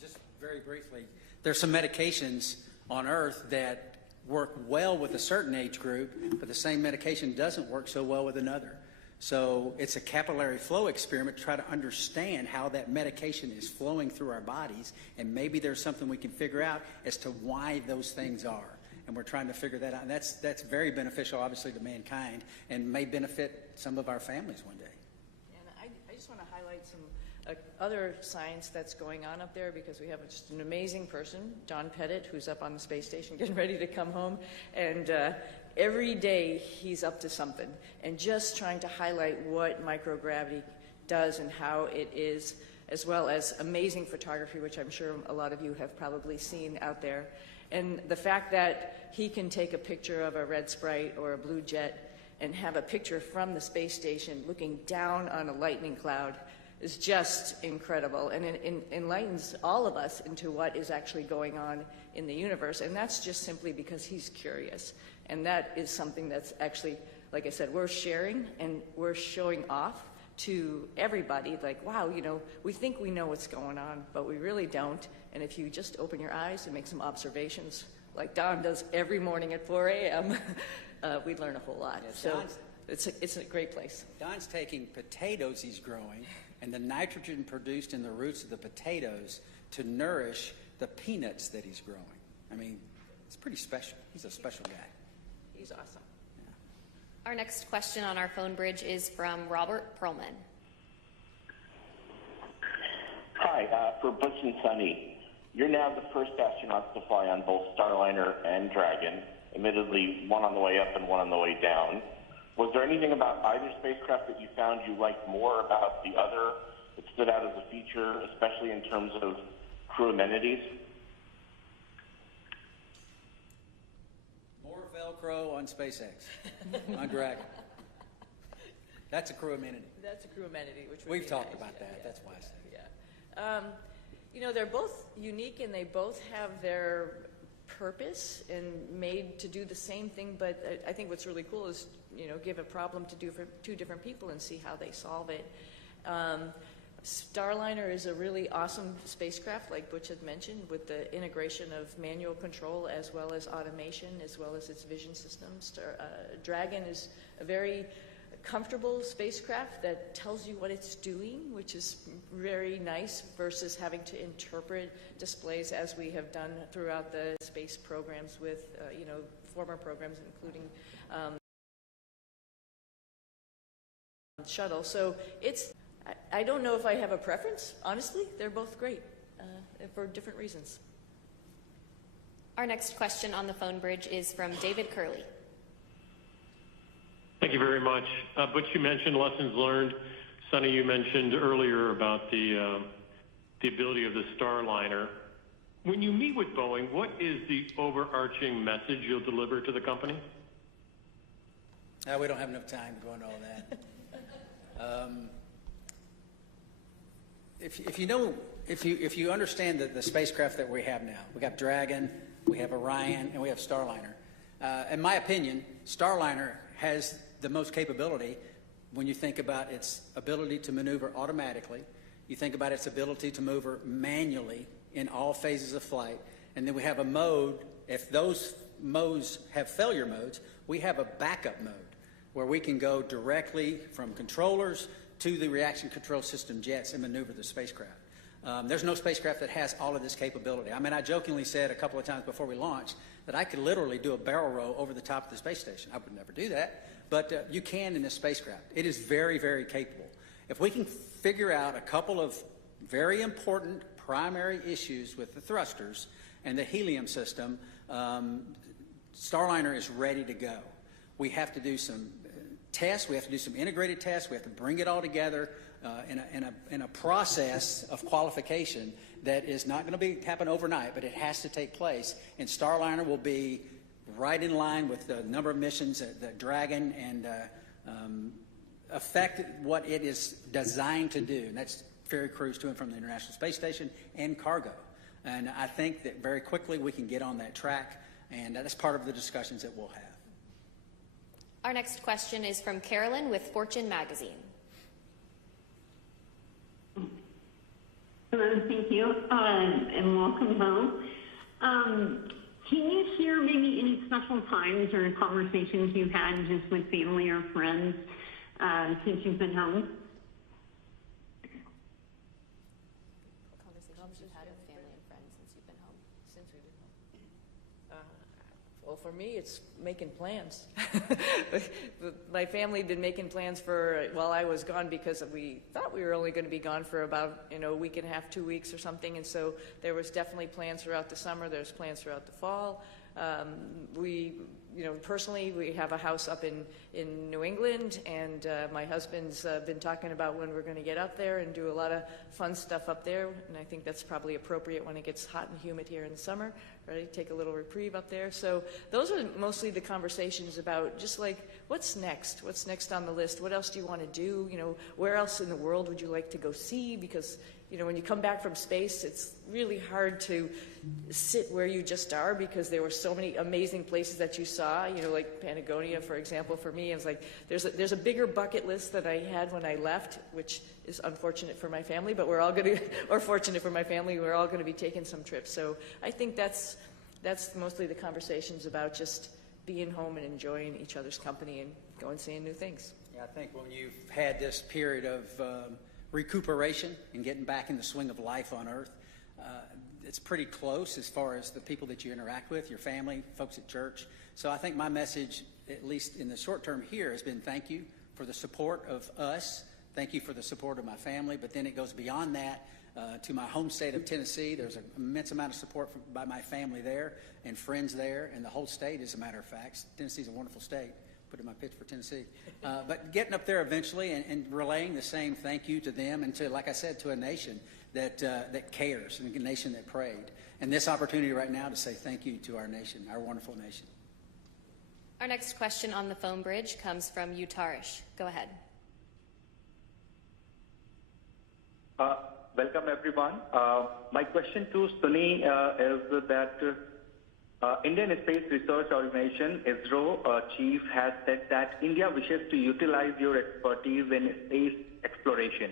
Just very briefly, there's some medications on Earth that work well with a certain age group, but the same medication doesn't work so well with another. So it's a capillary flow experiment to try to understand how that medication is flowing through our bodies, and maybe there's something we can figure out as to why those things are. And we're trying to figure that out. And that's very beneficial, obviously, to mankind, and may benefit some of our families one day. And I just want to highlight some other science that's going on up there, because we have just an amazing person, Don Pettit, who's up on the space station getting ready to come home. And every day he's up to something and just trying to highlight what microgravity does and how it is, as well as amazing photography, which I'm sure a lot of you have probably seen out there. And the fact that he can take a picture of a red sprite or a blue jet and have a picture from the space station looking down on a lightning cloud is just incredible, and it enlightens all of us into what is actually going on in the universe. And that's just simply because he's curious. And that is something that's actually, like I said, we're sharing and we're showing off to everybody, like, wow, we think we know what's going on, but we really don't. And if you just open your eyes and make some observations, like Don does every morning at 4 a.m., we'd learn a whole lot. Yeah, so it's a great place. Don's taking potatoes he's growing and the nitrogen produced in the roots of the potatoes to nourish the peanuts that he's growing. I mean, it's pretty special. He's a special guy. He's awesome. Our next question on our phone bridge is from Robert Perlman. Hi, for Butch and Suni, you're now the first astronauts to fly on both Starliner and Dragon, admittedly one on the way up and one on the way down. Was there anything about either spacecraft that you found you liked more about the other that stood out as a feature, especially in terms of crew amenities? More Velcro on SpaceX, on Dragon. That's a crew amenity. That's a crew amenity, which we've talked about that. That's why I said it. Yeah. They're both unique, and they both have their purpose and made to do the same thing, but I think what's really cool is, give a problem to two different people and see how they solve it. Starliner is a really awesome spacecraft, like Butch had mentioned, with the integration of manual control as well as automation, as well as its vision systems. Dragon is a very comfortable spacecraft that tells you what it's doing, which is very nice versus having to interpret displays as we have done throughout the space programs with, former programs, including shuttle. So I don't know if I have a preference. Honestly, they're both great for different reasons. Our next question on the phone bridge is from David Curley. Thank you very much. Butch, you mentioned lessons learned. Suni, you mentioned earlier about the ability of the Starliner. When you meet with Boeing, what is the overarching message you'll deliver to the company? We don't have enough time to go into all that. If you understand the spacecraft that we have now, we got Dragon, we have Orion, and we have Starliner. In my opinion, Starliner has the most capability when you think about its ability to maneuver automatically, you think about its ability to maneuver manually in all phases of flight, and then we have a mode, if those modes have failure modes, we have a backup mode where we can go directly from controllers to the reaction control system jets and maneuver the spacecraft. There's no spacecraft that has all of this capability. I mean, I jokingly said a couple of times before we launched that I could literally do a barrel roll over the top of the space station. I would never do that, but you can in this spacecraft. It is very, very capable. If we can figure out a couple of very important primary issues with the thrusters and the helium system, Starliner is ready to go. We have to do some tests. We have to do some integrated tests. We have to bring it all together in a process of qualification that is not going to happen overnight, but it has to take place. And Starliner will be right in line with the number of missions that Dragon and affect what it is designed to do, and that's ferry crews to and from the International Space Station and cargo. And I think that very quickly we can get on that track, and that's part of the discussions that we'll have. Our next question is from Carolyn with Fortune Magazine. Hello, thank you, and welcome home. Can you share maybe any special times or conversations you've had just with family or friends since you've been home? Conversations you've had with family and friends since you've been home? Since we've been home. Well, for me, it's making plans. My family had been making plans while I was gone because we thought we were only going to be gone for about a week and a half, 2 weeks or something. And so there was definitely plans throughout the summer. There's plans throughout the fall. Personally, we have a house up in New England, and my husband's been talking about when we're going to get up there and do a lot of fun stuff up there. And I think that's probably appropriate when it gets hot and humid here in the summer, right? Take a little reprieve up there. So those are mostly the conversations about just like, what's next? What's next on the list? What else do you want to do? Where else in the world would you like to go see? Because when you come back from space, it's really hard to sit where you just are because there were so many amazing places that you saw, like Patagonia, for example. For me, it was like, there's a bigger bucket list that I had when I left, which is unfortunate for my family, but we're all going to, or fortunate for my family, we're all going to be taking some trips. So I think that's mostly the conversations about just being home and enjoying each other's company and going seeing new things. Yeah, I think when you've had this period of recuperation and getting back in the swing of life on Earth, it's pretty close as far as the people that you interact with, your family, folks at church. So I think my message, at least in the short term here, has been thank you for the support of us. Thank you for the support of my family. But then it goes beyond that to my home state of Tennessee. There's an immense amount of support by my family there and friends there and the whole state, as a matter of fact. Tennessee's a wonderful state. Put in my pitch for Tennessee. But getting up there eventually and relaying the same thank you to them and to, like I said, to a nation that cares and a nation that prayed. And this opportunity right now to say thank you to our nation, our wonderful nation. Our next question on the phone bridge comes from Utarish. Go ahead. Welcome, everyone. My question to Suni is that Indian Space Research Organization, ISRO, chief has said that India wishes to utilize your expertise in space exploration.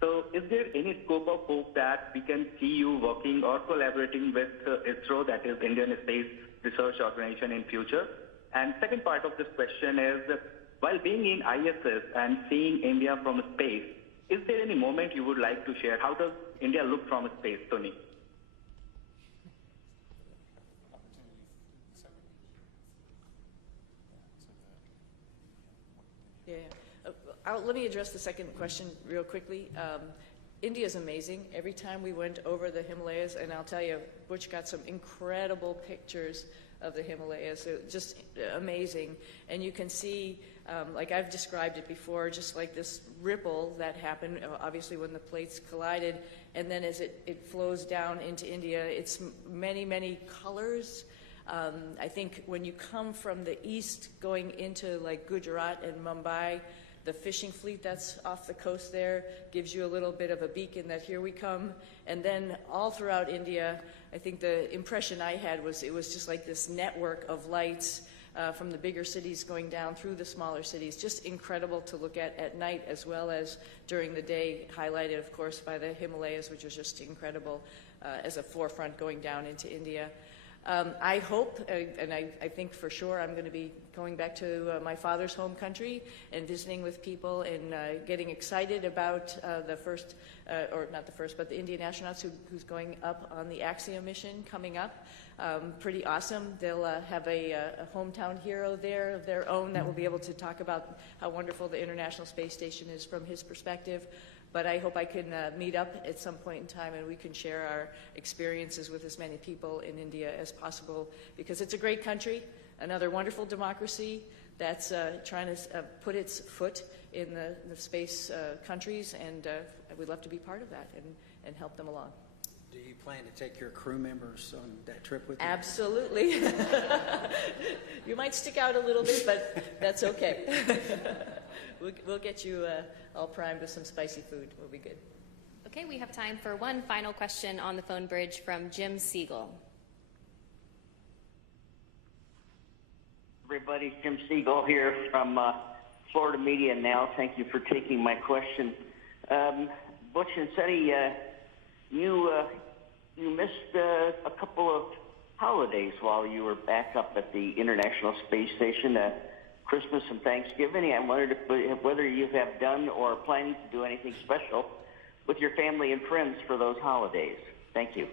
So is there any scope of hope that we can see you working or collaborating with ISRO, that is Indian Space Research Organization, in future? And second part of this question is, while being in ISS and seeing India from space, is there any moment you would like to share? How does India look from space, Tony? Yeah. Let me address the second question real quickly. India is amazing. Every time we went over the Himalayas, and I'll tell you, Butch got some incredible pictures of the Himalayas. So just amazing. And you can see, like I've described it before, just like this ripple that happened, obviously when the plates collided, and then as it flows down into India, it's many, many colors. I think when you come from the east going into like Gujarat and Mumbai, the fishing fleet that's off the coast there gives you a little bit of a beacon that here we come. And then all throughout India, I think the impression I had was it was just like this network of lights from the bigger cities going down through the smaller cities. Just incredible to look at night as well as during the day, highlighted, of course, by the Himalayas, which was just incredible as a forefront going down into India. I hope, and I think for sure, I'm going to be going back to my father's home country and visiting with people and getting excited about the first, or not the first, but the Indian astronauts who's going up on the Axiom mission coming up. Pretty awesome. They'll have a hometown hero there of their own that will be able to talk about how wonderful the International Space Station is from his perspective. But I hope I can meet up at some point in time and we can share our experiences with as many people in India as possible, because it's a great country, another wonderful democracy that's trying to put its foot in the space countries, and we'd love to be part of that and help them along. Do you plan to take your crew members on that trip with you? Absolutely. You might stick out a little bit, but that's okay. We'll get you all primed with some spicy food. We'll be good. Okay, we have time for one final question on the phone bridge from Jim Siegel. Everybody, Jim Siegel here from Florida Media Now. Thank you for taking my question. Butch and Suni, you missed a couple of holidays while you were back up at the International Space Station, Christmas and Thanksgiving. I wondered whether you have done or are planning to do anything special with your family and friends for those holidays. Thank you.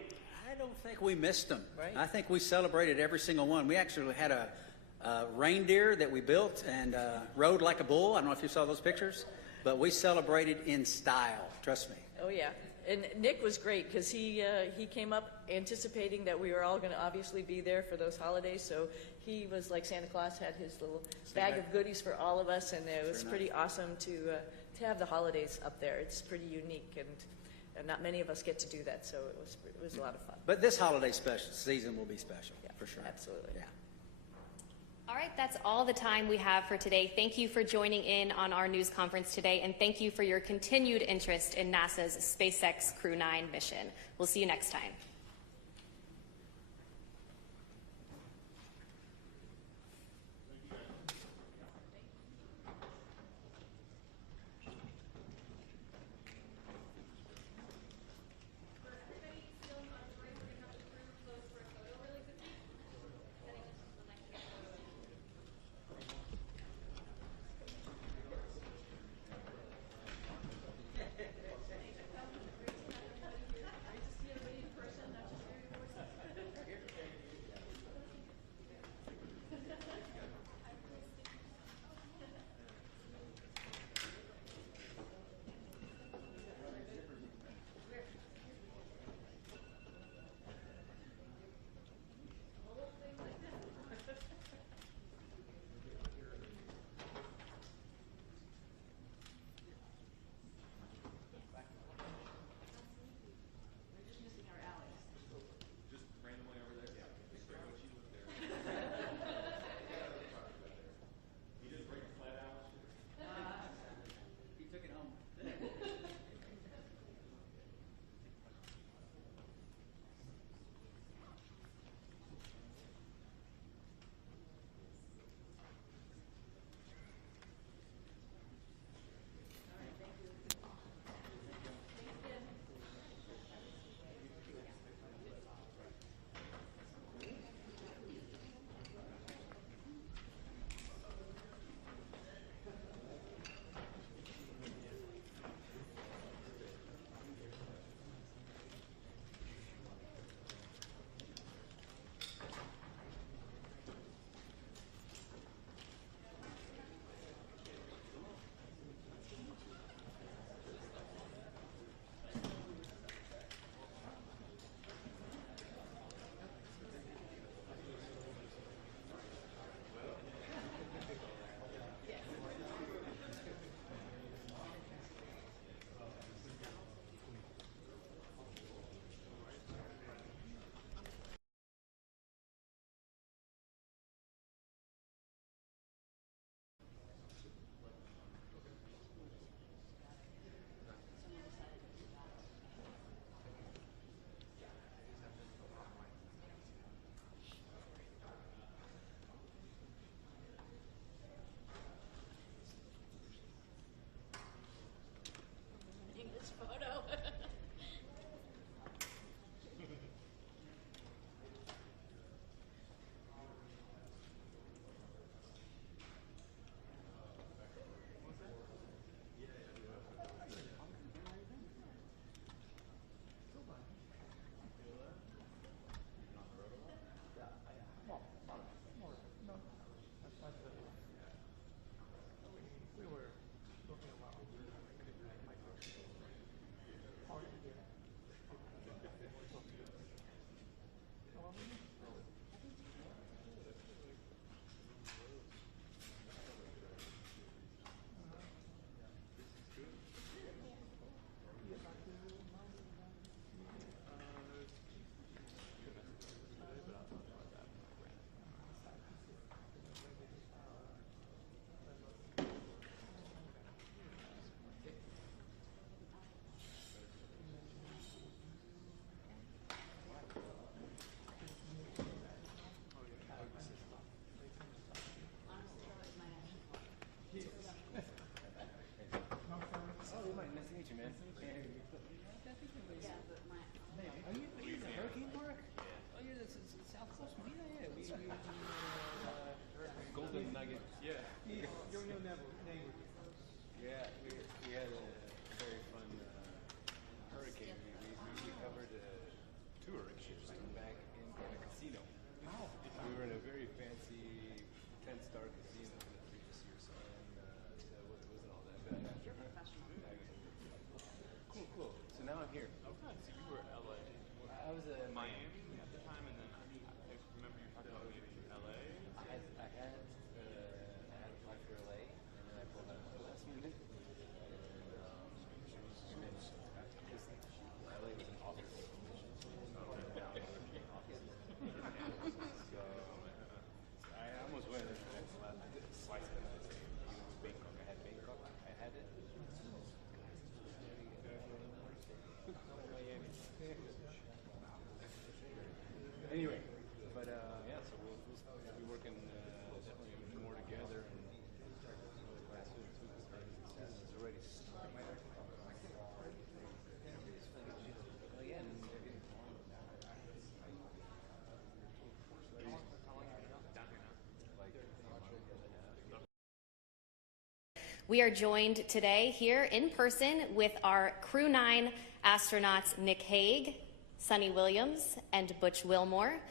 I don't think we missed them. Right. I think we celebrated every single one. We actually had a reindeer that we built and rode like a bull. I don't know if you saw those pictures, but we celebrated in style. Trust me. Oh, yeah. And Nick was great because he came up anticipating that we were all going to obviously be there for those holidays. So he was like Santa Claus, had his little bag of goodies for all of us, and it was pretty awesome to have the holidays up there. It's pretty unique, and not many of us get to do that. So it was a lot of fun. But this holiday season will be special, for sure. Absolutely. Yeah. All right, that's all the time we have for today. Thank you for joining in on our news conference today, and thank you for your continued interest in NASA's SpaceX Crew-9 mission. We'll see you next time. Person. was in Miami at the time, and then I remember you talking about maybe LA. I had a flight for LA, and then I pulled out at the last minute. LA was an office. So I almost went at the last minute. Twice I had Bangkok. I had it. Miami. Anyway, but yeah, so we'll be working definitely more together and quite soon too. It's already started. We are joined today here in person with our Crew-9 astronauts Nick Hague, Suni Williams, and Butch Wilmore.